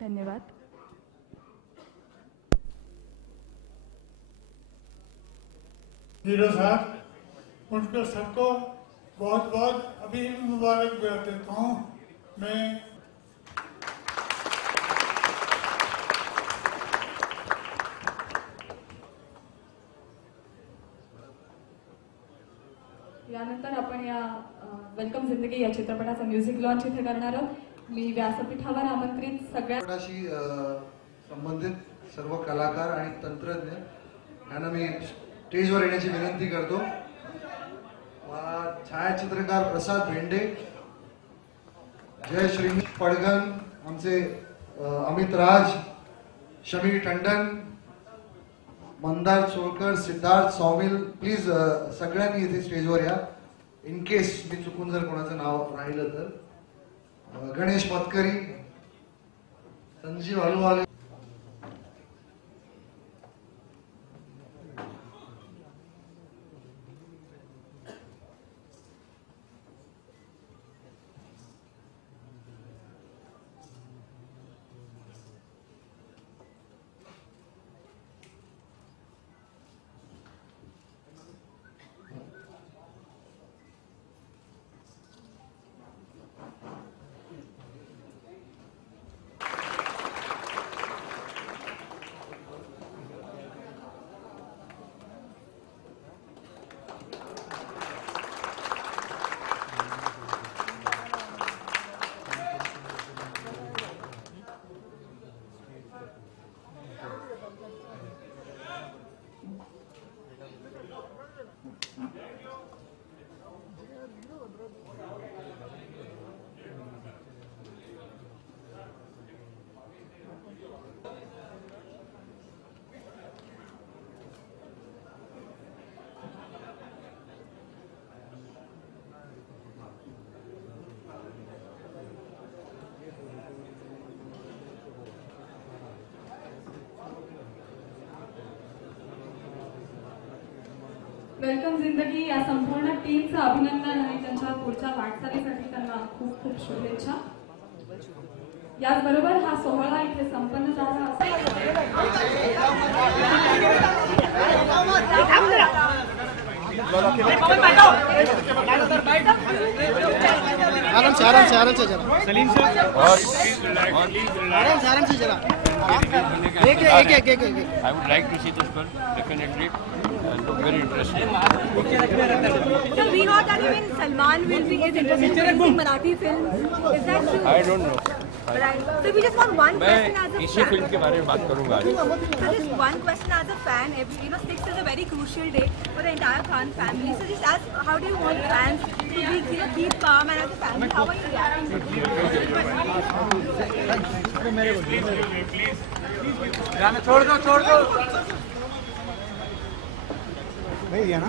धन्यवाद। हीरो साहब, उनको सबको बहुत बहुत अभी मुबारक देता हूँ। मैं यानंतर आपण या वेलकम जिंदगी या चित्रपटाचा म्युझिक लॉन्च इथे करणार आहोत। मी व्यासपीठावर आमंत्रित सगळ्या चित्रपटाशी संबंधित सर्व कलाकार आणि तंत्रज्ञ यांना मी स्टेजवर येण्याची विनंती करतो। छायाचित्रकार प्रसाद भेंडे, जय श्री पडगन, आमचे अमित राज, शमी टंडन, मंदार सोळकर, सिद्धार्थ सौमिल, प्लीज सगळ्यांनी इथे स्टेजवर या। इन केस मी चुकून जर कोणाचं नाव राहिलं तर गणेश मतकरी, संजीव हलवाले, वेलकम जिंदगी या संपूर्ण टीमचं अभिनंदन आणि त्यांच्या पुढच्या वाटचालीसाठी त्यांना खूप खूप शुभेच्छा। याचबरोबर हा सोहळा इथे संपन्न झाला। आराम से जरा सलीम सर आराम से जरा एक I would like to see this film definitely and look very interesting. So we heard that even Salman will be is interested in making Marathi films. Is that true? I don't know. Right. So we just want one question as मैं a इसी fan. Film के बारे में बात करूंगा आज। So just one question as a fan. You know, 6th is a very crucial day for the entire Khan family. So just ask, how do you want fans to be, you know, keep calm and as a family, how are you reacting to it? गाना छोड़ दो नहीं दिया ना